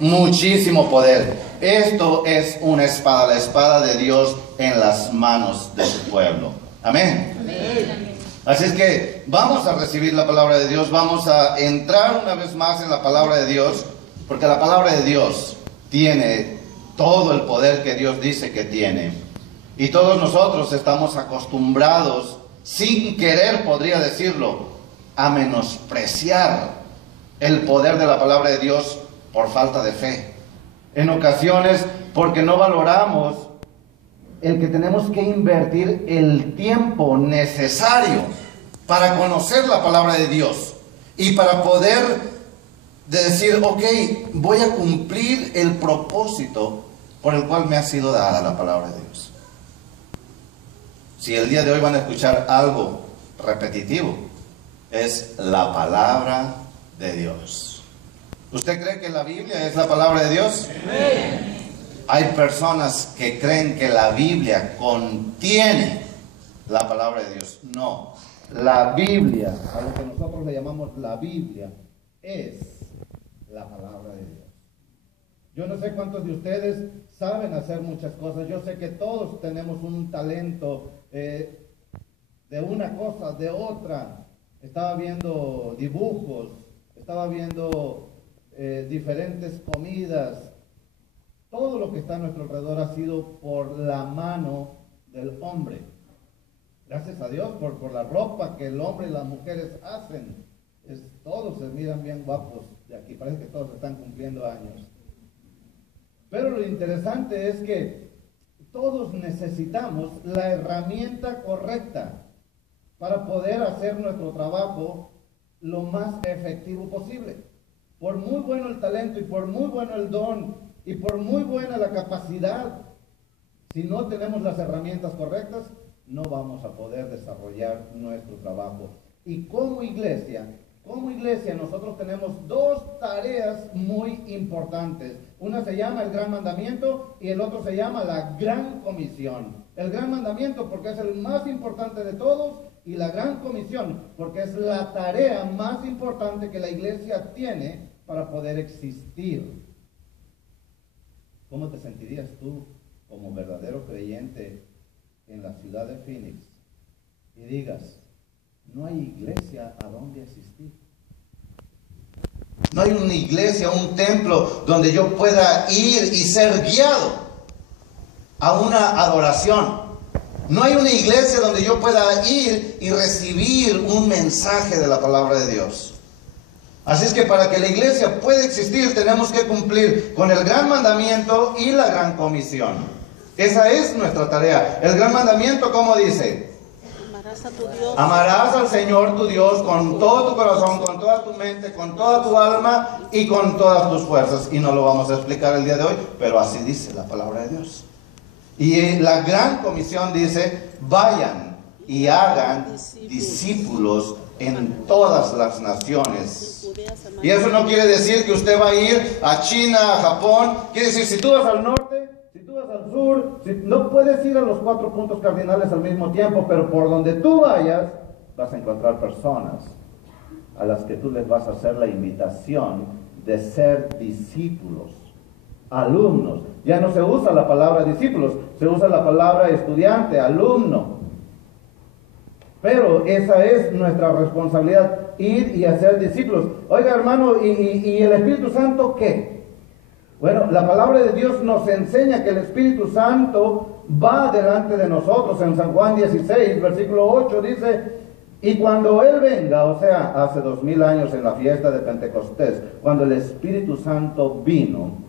muchísimo poder. Esto es una espada, la espada de Dios en las manos de su pueblo. Amén. Amén. Así es que vamos a recibir la palabra de Dios, vamos a entrar una vez más en la palabra de Dios, porque la palabra de Dios tiene todo el poder que Dios dice que tiene. Y todos nosotros estamos acostumbrados, sin querer podría decirlo, a menospreciar el poder de la palabra de Dios por falta de fe. En ocasiones porque no valoramos el que tenemos que invertir el tiempo necesario para conocer la palabra de Dios y para poder decir, ok, voy a cumplir el propósito por el cual me ha sido dada la palabra de Dios. Si el día de hoy van a escuchar algo repetitivo, es la palabra de Dios. ¿Usted cree que la Biblia es la palabra de Dios? Amén. Hay personas que creen que la Biblia contiene la palabra de Dios. No, la Biblia, a lo que nosotros le llamamos la Biblia, es la palabra de Dios. Yo no sé cuántos de ustedes saben hacer muchas cosas. Yo sé que todos tenemos un talento de una cosa, de otra. Estaba viendo dibujos, estaba viendo diferentes comidas. Todo lo que está a nuestro alrededor ha sido por la mano del hombre. Gracias a Dios por la ropa que el hombre y las mujeres hacen. Todos se miran bien guapos de aquí. Parece que todos están cumpliendo años. Pero lo interesante es que todos necesitamos la herramienta correcta para poder hacer nuestro trabajo lo más efectivo posible. Por muy bueno el talento y por muy bueno el don y por muy buena la capacidad, si no tenemos las herramientas correctas, no vamos a poder desarrollar nuestro trabajo. Y como iglesia nosotros tenemos dos tareas muy importantes. Una se llama el Gran Mandamiento y el otro se llama la Gran Comisión. El Gran Mandamiento porque es el más importante de todos y la Gran Comisión porque es la tarea más importante que la iglesia tiene para poder existir. ¿Cómo te sentirías tú como verdadero creyente en la ciudad de Phoenix y digas, no hay iglesia a donde asistir? No hay una iglesia, un templo donde yo pueda ir y ser guiado a una adoración. No hay una iglesia donde yo pueda ir y recibir un mensaje de la palabra de Dios. Así es que para que la iglesia pueda existir tenemos que cumplir con el Gran Mandamiento y la Gran Comisión. Esa es nuestra tarea. El Gran Mandamiento, ¿cómo dice? Amarás a tu Dios. Amarás al Señor tu Dios con todo tu corazón, con toda tu mente, con toda tu alma y con todas tus fuerzas. Y no lo vamos a explicar el día de hoy, pero así dice la palabra de Dios. Y la Gran Comisión dice, vayan y hagan discípulos en todas las naciones. Y eso no quiere decir que usted va a ir a China, a Japón. Quiere decir, si tú vas al norte, si tú vas al sur, no puedes ir a los 4 puntos cardinales al mismo tiempo, pero por donde tú vayas, vas a encontrar personas a las que tú les vas a hacer la invitación de ser discípulos, alumnos. Ya no se usa la palabra discípulos, se usa la palabra estudiante, alumno. Pero esa es nuestra responsabilidad, ir y hacer discípulos. Oiga, hermano, ¿y el Espíritu Santo qué? Bueno, la palabra de Dios nos enseña que el Espíritu Santo va delante de nosotros. En San Juan 16, versículo 8 dice, y cuando Él venga, o sea, hace 2000 años en la fiesta de Pentecostés, cuando el Espíritu Santo vino,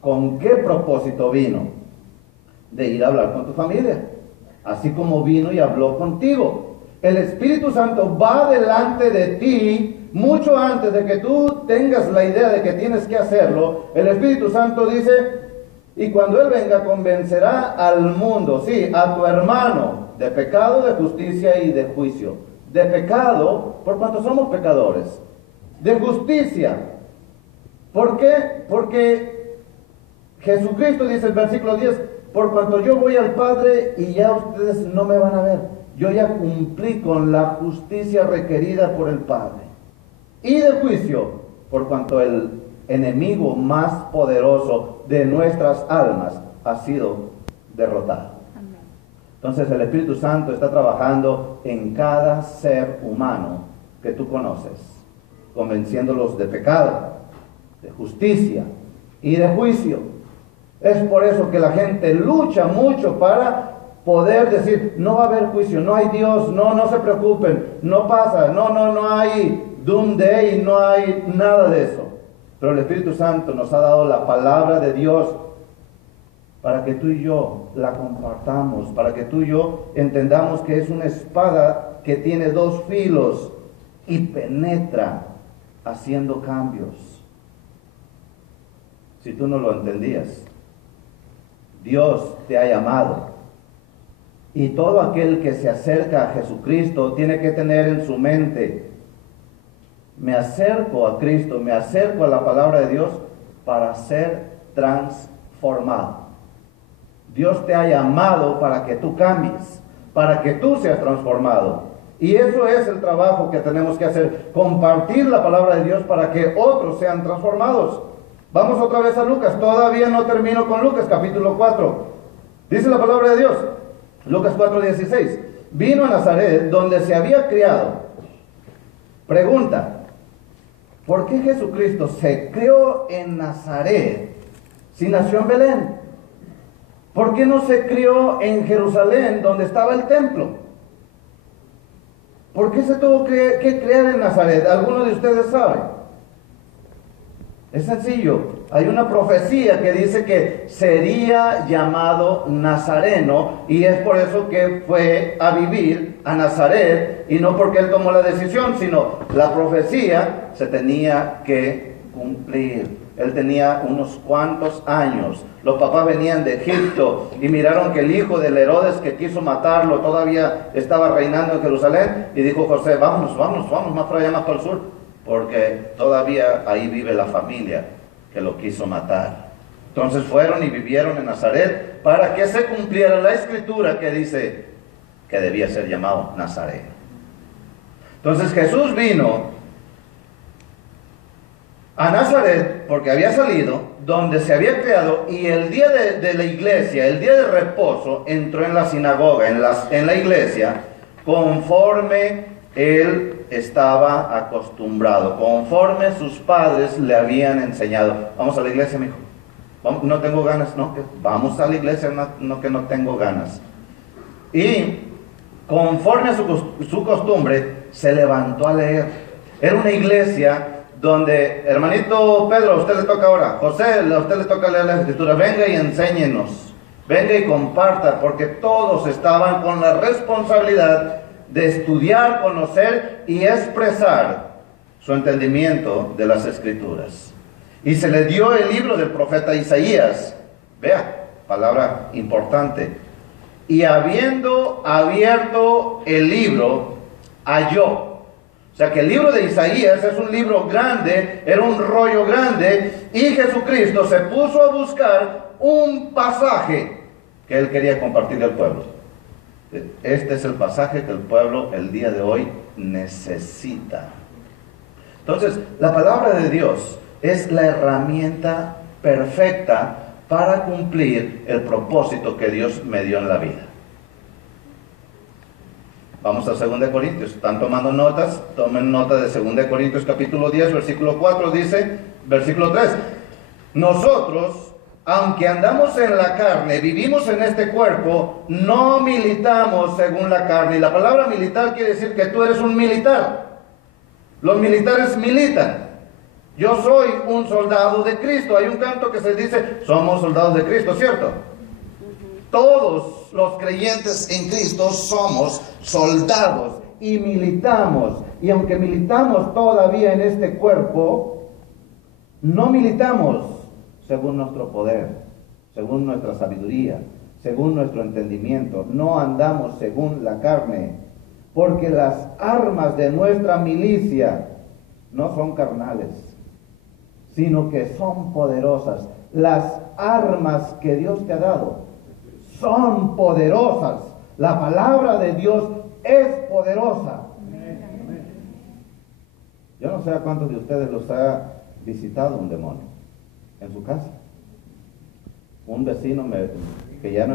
¿con qué propósito vino? De ir a hablar con tu familia, así como vino y habló contigo. El Espíritu Santo va delante de ti mucho antes de que tú tengas la idea de que tienes que hacerlo. El Espíritu Santo dice, y cuando Él venga convencerá al mundo, sí, a tu hermano, de pecado, de justicia y de juicio. De pecado, por cuanto somos pecadores. De justicia. ¿Por qué? Porque Jesucristo dice el versículo 10, por cuanto yo voy al Padre y ya ustedes no me van a ver. Yo ya cumplí con la justicia requerida por el Padre. Y de juicio, por cuanto el enemigo más poderoso de nuestras almas ha sido derrotado. Entonces el Espíritu Santo está trabajando en cada ser humano que tú conoces, convenciéndolos de pecado, de justicia y de juicio. Es por eso que la gente lucha mucho para poder decir, no va a haber juicio, no hay Dios, no se preocupen, no pasa, no hay doomsday, no hay nada de eso. Pero el Espíritu Santo nos ha dado la palabra de Dios para que tú y yo la compartamos, para que tú y yo entendamos que es una espada que tiene dos filos y penetra haciendo cambios. Si tú no lo entendías, Dios te ha llamado. Y todo aquel que se acerca a Jesucristo tiene que tener en su mente, me acerco a Cristo, me acerco a la palabra de Dios para ser transformado. Dios te ha llamado para que tú cambies, para que tú seas transformado. Y eso es el trabajo que tenemos que hacer, compartir la palabra de Dios para que otros sean transformados. Vamos otra vez a Lucas, todavía no termino con Lucas, capítulo 4. Dice la palabra de Dios, Lucas 4:16. Vino a Nazaret, donde se había criado. Pregunta, ¿por qué Jesucristo se crió en Nazaret si nació en Belén? ¿Por qué no se crió en Jerusalén, donde estaba el templo? ¿Por qué se tuvo que criar en Nazaret? ¿Alguno de ustedes sabe? Es sencillo. Hay una profecía que dice que sería llamado Nazareno, y es por eso que fue a vivir a Nazaret, y no porque él tomó la decisión, sino la profecía se tenía que cumplir. Él tenía unos cuantos años. Los papás venían de Egipto y miraron que el hijo del Herodes que quiso matarlo todavía estaba reinando en Jerusalén, y dijo José, vámonos más para allá, más para el sur, porque todavía ahí vive la familia que lo quiso matar. Entonces fueron y vivieron en Nazaret para que se cumpliera la escritura que dice que debía ser llamado Nazareno. Entonces Jesús vino a Nazaret porque había salido, donde se había criado, y el día de la iglesia, el día de reposo, entró en la sinagoga, en la iglesia, conforme él estaba acostumbrado, conforme sus padres le habían enseñado. Vamos a la iglesia, mijo. No tengo ganas, no, vamos a la iglesia, no que no tengo ganas. Y conforme a su costumbre, se levantó a leer. Era una iglesia donde, hermanito Pedro, a usted le toca ahora, José, a usted le toca leer la escritura, venga y enséñenos, venga y comparta, porque todos estaban con la responsabilidad de estudiar, conocer y expresar su entendimiento de las escrituras. Y se le dio el libro del profeta Isaías. Vea, palabra importante. Y habiendo abierto el libro, halló. O sea que el libro de Isaías es un libro grande, era un rollo grande, y Jesucristo se puso a buscar un pasaje que él quería compartir al pueblo. Este es el pasaje que el pueblo el día de hoy necesita. Entonces, la palabra de Dios es la herramienta perfecta para cumplir el propósito que Dios me dio en la vida. Vamos a 2 Corintios. ¿Están tomando notas? Tomen nota de 2 Corintios capítulo 10, versículo 4, dice, versículo 3. Nosotros, aunque andamos en la carne, vivimos en este cuerpo, no militamos según la carne. Y la palabra militar quiere decir que tú eres un militar. Los militares militan. Yo soy un soldado de Cristo. Hay un canto que se dice, somos soldados de Cristo, ¿cierto? Todos los creyentes en Cristo somos soldados y militamos. Y aunque militamos todavía en este cuerpo, no militamos según nuestro poder, según nuestra sabiduría, según nuestro entendimiento. No andamos según la carne, porque las armas de nuestra milicia no son carnales, sino que son poderosas. Las armas que Dios te ha dado son poderosas. La palabra de Dios es poderosa. Yo no sé a cuántos de ustedes los ha visitado un demonio en su casa. Un vecino que ya no es